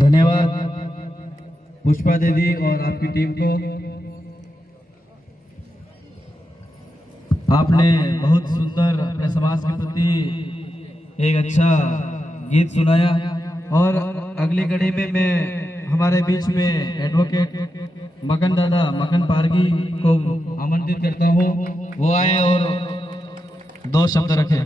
धन्यवाद पुष्पा दीदी और आपकी टीम को। आपने बहुत सुंदर अपने समाज के प्रति एक अच्छा गीत सुनाया और अगली कड़ी में मैं हमारे बीच में एडवोकेट मकन दादा मकन पारगी को आमंत्रित करता हूँ, वो आए और दो शब्द रखें।